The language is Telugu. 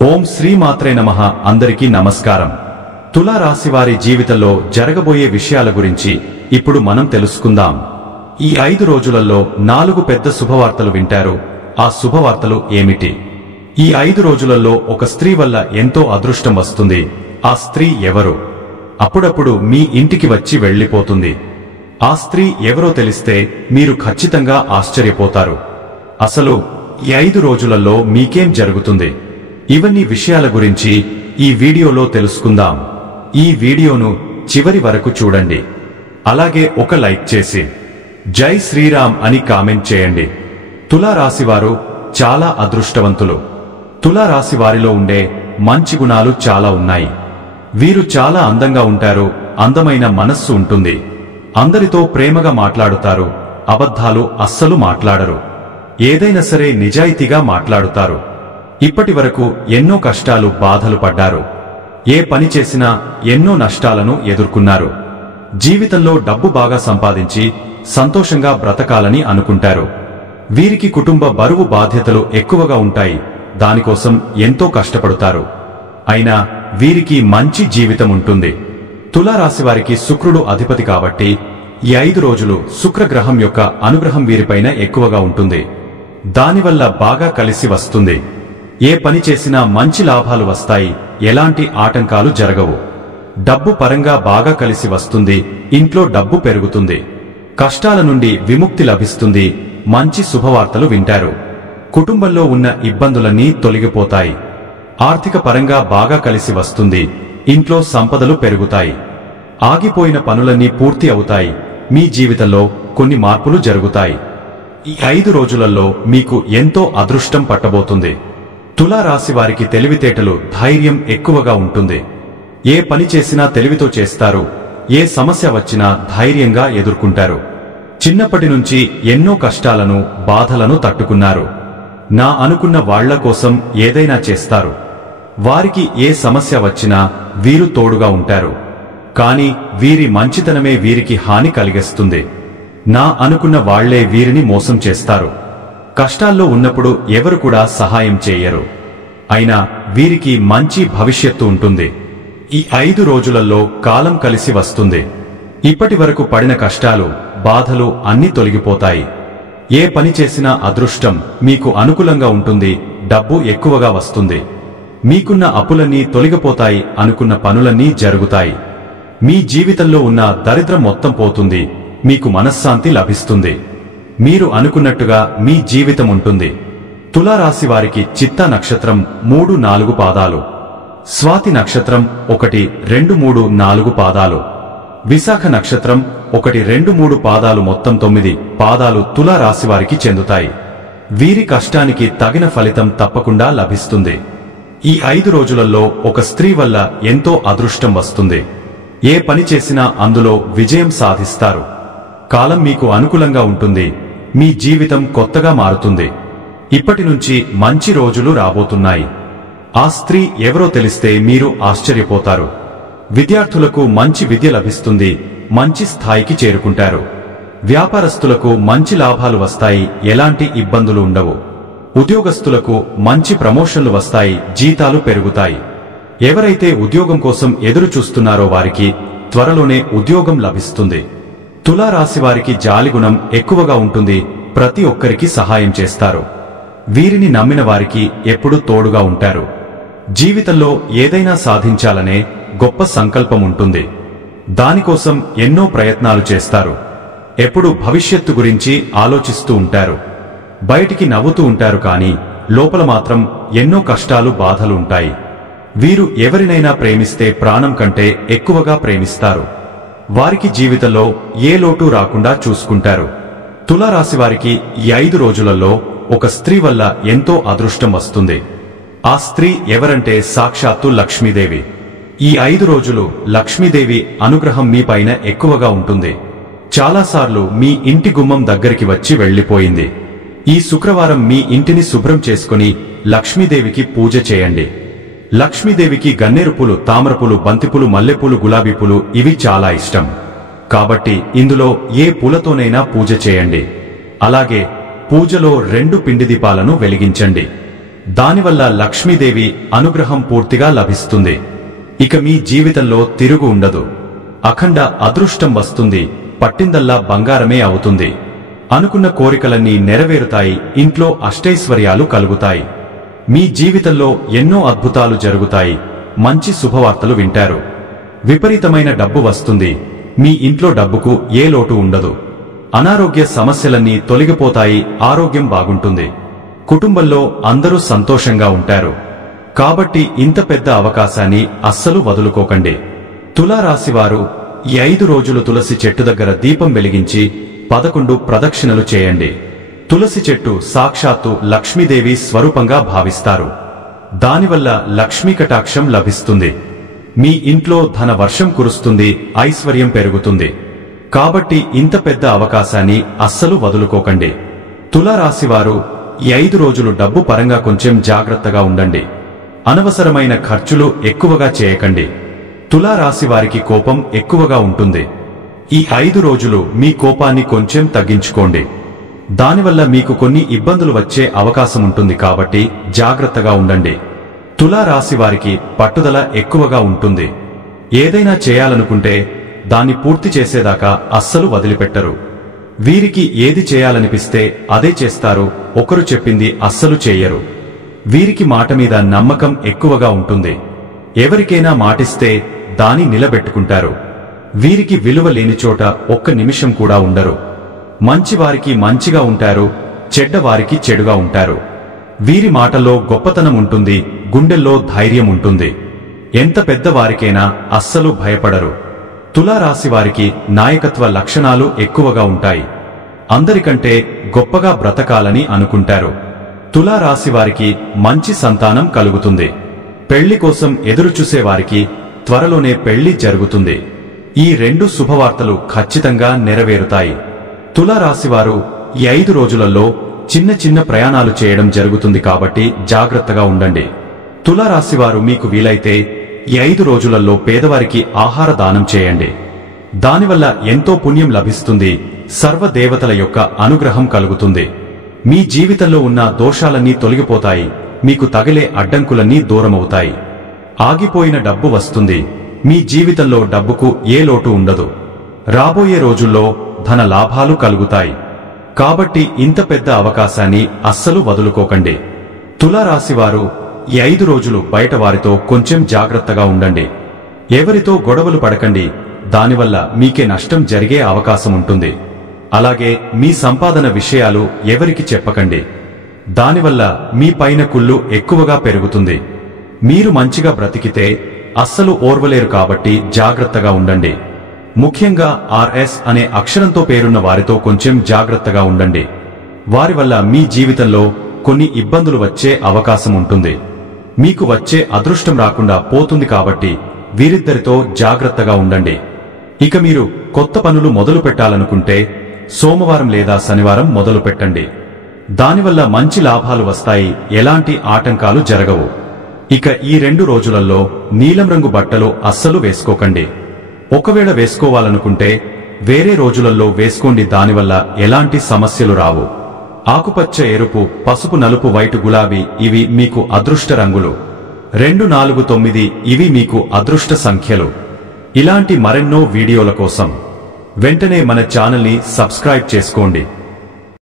ఓం శ్రీమాత్రే నమః. అందరికీ నమస్కారం. తులా రాశి వారి జీవితంలో జరగబోయే విషయాల గురించి ఇప్పుడు మనం తెలుసుకుందాం. ఈ 5 రోజులలో 4 పెద్ద శుభవార్తలు వింటారు. ఆ శుభవార్తలు ఏమిటి? ఈ 5 రోజులలో ఒక స్త్రీ వల్ల ఎంతో అదృష్టం వస్తుంది. ఆ స్త్రీ ఎవరు? అప్పుడప్పుడు మీ ఇంటికి వచ్చి వెళ్లిపోతుంది. ఆ స్త్రీ ఎవరో తెలిస్తే మీరు ఖచ్చితంగా ఆశ్చర్యపోతారు. అసలు ఈ 5 రోజులలో మీకేం జరుగుతుంది? ఇవన్నీ విషయాల గురించి ఈ వీడియోలో తెలుసుకుందాం. ఈ వీడియోను చివరి వరకు చూడండి. అలాగే ఒక లైక్ చేసి జై శ్రీరామ్ అని కామెంట్ చేయండి. తులా రాశివారు చాలా అదృష్టవంతులు. తులా రాశి వారిలో ఉండే మంచి గుణాలు చాలా ఉన్నాయి. వీరు చాలా అందంగా ఉంటారు. అందమైన మనస్సు ఉంటుంది. అందరితో ప్రేమగా మాట్లాడుతారు. అబద్ధాలు అస్సలు మాట్లాడరు. ఏదైనా సరే నిజాయితీగా మాట్లాడుతారు. ఇప్పటి వరకు ఎన్నో కష్టాలు బాధలు పడ్డారు. ఏ పని చేసినా ఎన్నో నష్టాలను ఎదుర్కొన్నారు. జీవితంలో డబ్బు బాగా సంపాదించి సంతోషంగా బ్రతకాలని అనుకుంటారు. వీరికి కుటుంబ బరువు బాధ్యతలు ఎక్కువగా ఉంటాయి. దానికోసం ఎంతో కష్టపడతారు. అయినా వీరికి మంచి జీవితం ఉంటుంది. తులారాశి వారికి శుక్రుడు అధిపతి కాబట్టి ఈ 5 రోజులు శుక్రగ్రహం యొక్క అనుగ్రహం వీరిపైన ఎక్కువగా ఉంటుంది. దానివల్ల బాగా కలిసి వస్తుంది. ఏ పని చేసినా మంచి లాభాలు వస్తాయి. ఎలాంటి ఆటంకాలు జరగవు. డబ్బు పరంగా బాగా కలిసి వస్తుంది. ఇంట్లో డబ్బు పెరుగుతుంది. కష్టాల నుండి విముక్తి లభిస్తుంది. మంచి శుభవార్తలు వింటారు. కుటుంబంలో ఉన్న ఇబ్బందులన్నీ తొలగిపోతాయి. ఆర్థిక పరంగా బాగా కలిసి వస్తుంది. ఇంట్లో సంపదలు పెరుగుతాయి. ఆగిపోయిన పనులన్నీ పూర్తి అవుతాయి. మీ జీవితంలో కొన్ని మార్పులు జరుగుతాయి. ఈ 5 రోజులలో మీకు ఎంతో అదృష్టం పట్టబోతుంది. తులా రాశి వారికి తెలివితేటలు, ధైర్యం ఎక్కువగా ఉంటుంది. ఏ పని చేసినా తెలివితో చేస్తారు. ఏ సమస్య వచ్చినా ధైర్యంగా ఎదుర్కొంటారు. చిన్నప్పటి నుంచి ఎన్నో కష్టాలను, బాధలను తట్టుకున్నారు. నా అనుకున్న వాళ్ల కోసం ఏదైనా చేస్తారు. వారికి ఏ సమస్య వచ్చినా వీరు తోడుగా ఉంటారు. కాని వీరి మంచితనమే వీరికి హాని కలిగిస్తుంది. నా అనుకున్న వాళ్లే వీరిని మోసం చేస్తారు. కష్టాల్లో ఉన్నప్పుడు ఎవరు కూడా సహాయం చేయరు. అయినా వీరికి మంచి భవిష్యత్తు ఉంటుంది. ఈ 5 రోజులలో కాలం కలిసి వస్తుంది. ఇప్పటి వరకు పడిన కష్టాలు, బాధలు అన్నీ తొలగిపోతాయి. ఏ పని చేసినా అదృష్టం మీకు అనుకూలంగా ఉంటుంది. డబ్బు ఎక్కువగా వస్తుంది. మీకున్న అప్పులన్నీ తొలగిపోతాయి. అనుకున్న పనులన్నీ జరుగుతాయి. మీ జీవితంలో ఉన్న దరిద్రం మొత్తం పోతుంది. మీకు మనశ్శాంతి లభిస్తుంది. మీరు అనుకున్నట్టుగా మీ జీవితం ఉంటుంది. తులారాశి వారికి చిత్తా నక్షత్రం 3, 4 పాదాలు, స్వాతి నక్షత్రం 1, 2, 3, 4 పాదాలు, విశాఖ నక్షత్రం 1, 2, 3 పాదాలు, మొత్తం 9 పాదాలు తులారాశి వారికి చెందుతాయి. వీరి కష్టానికి తగిన ఫలితం తప్పకుండా లభిస్తుంది. ఈ 5 రోజులలో ఒక స్త్రీ వల్ల ఎంతో అదృష్టం వస్తుంది. ఏ పని చేసినా అందులో విజయం సాధిస్తారు. కాలం మీకు అనుకూలంగా ఉంటుంది. మీ జీవితం కొత్తగా మారుతుంది. ఇప్పటి నుంచి మంచి రోజులు రాబోతున్నాయి. ఆ స్త్రీ ఎవరో తెలిస్తే మీరు ఆశ్చర్యపోతారు. విద్యార్థులకు మంచి విద్య లభిస్తుంది. మంచి స్థాయికి చేరుకుంటారు. వ్యాపారస్తులకు మంచి లాభాలు వస్తాయి. ఎలాంటి ఇబ్బందులు ఉండవు. ఉద్యోగస్తులకు మంచి ప్రమోషన్లు వస్తాయి. జీతాలు పెరుగుతాయి. ఎవరైతే ఉద్యోగం కోసం ఎదురు చూస్తున్నారో వారికి త్వరలోనే ఉద్యోగం లభిస్తుంది. తులారాశి వారికి జాలిగుణం ఎక్కువగా ఉంటుంది. ప్రతి ఒక్కరికి సహాయం చేస్తారు. వీరిని నమ్మిన వారికి ఎప్పుడూ తోడుగా ఉంటారు. జీవితంలో ఏదైనా సాధించాలనే గొప్ప సంకల్పం ఉంటుంది. దానికోసం ఎన్నో ప్రయత్నాలు చేస్తారు. ఎప్పుడు భవిష్యత్తు గురించి ఆలోచిస్తూ ఉంటారు. బయటికి నవ్వుతూ ఉంటారు. కానీ లోపల మాత్రం ఎన్నో కష్టాలు, బాధలు ఉంటాయి. వీరు ఎవరినైనా ప్రేమిస్తే ప్రాణం కంటే ఎక్కువగా ప్రేమిస్తారు. వారికి జీవితంలో ఏ లోటు రాకుండా చూసుకుంటారు. తులారాశి వారికి ఈ 5 రోజులలో ఒక స్త్రీ వల్ల ఎంతో అదృష్టం వస్తుంది. ఆ స్త్రీ ఎవరంటే సాక్షాత్తు లక్ష్మీదేవి. ఈ 5 రోజులు లక్ష్మీదేవి అనుగ్రహం మీ పైన ఎక్కువగా ఉంటుంది. చాలాసార్లు మీ ఇంటి గుమ్మం దగ్గరికి వచ్చి వెళ్లిపోయింది. ఈ శుక్రవారం మీ ఇంటిని శుభ్రం చేసుకుని లక్ష్మీదేవికి పూజ చేయండి. లక్ష్మీదేవికి గన్నేరుపూలు, తామరపూలు, బంతిపూలు, మల్లెపూలు, గులాబీ పూలు ఇవి చాలా ఇష్టం. కాబట్టి ఇందులో ఏ పూలతోనైనా పూజ చేయండి. అలాగే పూజలో 2 పిండి దీపాలను వెలిగించండి. దానివల్ల లక్ష్మీదేవి అనుగ్రహం పూర్తిగా లభిస్తుంది. ఇక మీ జీవితంలో తిరుగు ఉండదు. అఖండ అదృష్టం వస్తుంది. పట్టిందల్లా బంగారమే అవుతుంది. అనుకున్న కోరికలన్నీ నెరవేరుతాయి. ఇంట్లో అష్టైశ్వర్యాలు కలుగుతాయి. మీ జీవితంలో ఎన్నో అద్భుతాలు జరుగుతాయి. మంచి శుభవార్తలు వింటారు. విపరీతమైన డబ్బు వస్తుంది. మీ ఇంట్లో డబ్బుకు ఏ లోటు ఉండదు. అనారోగ్య సమస్యలన్నీ తొలగిపోతాయి. ఆరోగ్యం బాగుంటుంది. కుటుంబంలో అందరూ సంతోషంగా ఉంటారు. కాబట్టి ఇంత పెద్ద అవకాశాన్ని అస్సలు వదులుకోకండి. తులారాశివారు ఈ 5 రోజులు తులసి చెట్టు దగ్గర దీపం వెలిగించి 11 ప్రదక్షిణలు చేయండి. తులసి చెట్టు సాక్షాత్తు లక్ష్మీదేవి స్వరూపంగా భావిస్తారు. దానివల్ల లక్ష్మీ కటాక్షం లభిస్తుంది. మీ ఇంట్లో ధన వర్షం కురుస్తుంది. ఐశ్వర్యం పెరుగుతుంది. కాబట్టి ఇంత పెద్ద అవకాశాన్ని అస్సలు వదులుకోకండి. తులారాశివారు ఈ 5 రోజులు డబ్బు పరంగా కొంచెం జాగ్రత్తగా ఉండండి. అనవసరమైన ఖర్చులు ఎక్కువగా చేయకండి. తులారాశివారికి కోపం ఎక్కువగా ఉంటుంది. ఈ 5 రోజులు మీ కోపాన్ని కొంచెం తగ్గించుకోండి. దానివల్ల మీకు కొన్ని ఇబ్బందులు వచ్చే అవకాశం ఉంటుంది. కాబట్టి జాగ్రత్తగా ఉండండి. తులారాశివారికి పట్టుదల ఎక్కువగా ఉంటుంది. ఏదైనా చేయాలనుకుంటే దాన్ని పూర్తి చేసేదాకా అస్సలు వదిలిపెట్టరు. వీరికి ఏది చేయాలనిపిస్తే అదే చేస్తారు. ఒకరు చెప్పింది అస్సలు చేయరు. వీరికి మాట మీద నమ్మకం ఎక్కువగా ఉంటుంది. ఎవరికైనా మాటిస్తే దాని నిలబెట్టుకుంటారు. వీరికి విలువ లేని చోట ఒక్క నిమిషం కూడా ఉండరు. మంచివారికి మంచిగా ఉంటారు. చెడ్డవారికి చెడుగా ఉంటారు. వీరి మాటల్లో గొప్పతనం ఉంటుంది. గుండెల్లో ధైర్యం ఉంటుంది. ఎంత పెద్దవారికైనా అస్సలు భయపడరు. తులారాశివారికి నాయకత్వ లక్షణాలు ఎక్కువగా ఉంటాయి. అందరికంటే గొప్పగా బ్రతకాలని అనుకుంటారు. తులారాశివారికి మంచి సంతానం కలుగుతుంది. పెళ్లి కోసం ఎదురుచూసేవారికి త్వరలోనే పెళ్లి జరుగుతుంది. ఈ 2 శుభవార్తలు ఖచ్చితంగా నెరవేరుతాయి. తులారాశివారు ఈ 5 రోజులలో చిన్న చిన్న ప్రయాణాలు చేయడం జరుగుతుంది. కాబట్టి జాగ్రత్తగా ఉండండి. తులారాశివారు మీకు వీలైతే ఈ 5 రోజులలో పేదవారికి ఆహార దానం చేయండి. దానివల్ల ఎంతో పుణ్యం లభిస్తుంది. సర్వదేవతల యొక్క అనుగ్రహం కలుగుతుంది. మీ జీవితంలో ఉన్న దోషాలన్నీ తొలగిపోతాయి. మీకు తగిలే అడ్డంకులన్నీ దూరమవుతాయి. ఆగిపోయిన డబ్బు వస్తుంది. మీ జీవితంలో డబ్బుకు ఏ లోటు ఉండదు. రాబోయే రోజుల్లో ధన లాభాలు కలుగుతాయి. కాబట్టి ఇంత పెద్ద అవకాశాన్ని అస్సలు వదులుకోకండి. తులారాశివారు ఈ 5 రోజులు బయట వారితో కొంచెం జాగ్రత్తగా ఉండండి. ఎవరితో గొడవలు పడకండి. దానివల్ల మీకే నష్టం జరిగే అవకాశం ఉంటుంది. అలాగే మీ సంపాదన విషయాలు ఎవరికి చెప్పకండి. దానివల్ల మీ పైన కుళ్ళు ఎక్కువగా పెరుగుతుంది. మీరు మంచిగా బ్రతికితే అస్సలు ఓర్వలేరు. కాబట్టి జాగ్రత్తగా ఉండండి. ముఖ్యంగా RS అనే అక్షరంతో పేరున్న వారితో కొంచెం జాగ్రత్తగా ఉండండి. వారి వల్ల మీ జీవితంలో కొన్ని ఇబ్బందులు వచ్చే అవకాశం ఉంటుంది. మీకు వచ్చే అదృష్టం రాకుండా పోతుంది. కాబట్టి వీరిద్దరితో జాగ్రత్తగా ఉండండి. ఇక మీరు కొత్త పనులు మొదలు పెట్టాలనుకుంటే సోమవారం లేదా శనివారం మొదలు పెట్టండి. దానివల్ల మంచి లాభాలు వస్తాయి. ఎలాంటి ఆటంకాలు జరగవు. ఇక ఈ 2 రోజులలో నీలం రంగు బట్టలు అస్సలు వేసుకోకండి. ఒకవేళ వేసుకోవాలనుకుంటే వేరే రోజులలో వేసుకోండి. దానివల్ల ఎలాంటి సమస్యలు రావు. ఆకుపచ్చ, ఎరుపు, పసుపు, నలుపు, వైటు, గులాబీ ఇవి మీకు అదృష్ట రంగులు. 2, 4, 9 ఇవి మీకు అదృష్ట సంఖ్యలు. ఇలాంటి మరెన్నో వీడియోల కోసం వెంటనే మన ఛానల్ని సబ్స్క్రైబ్ చేసుకోండి.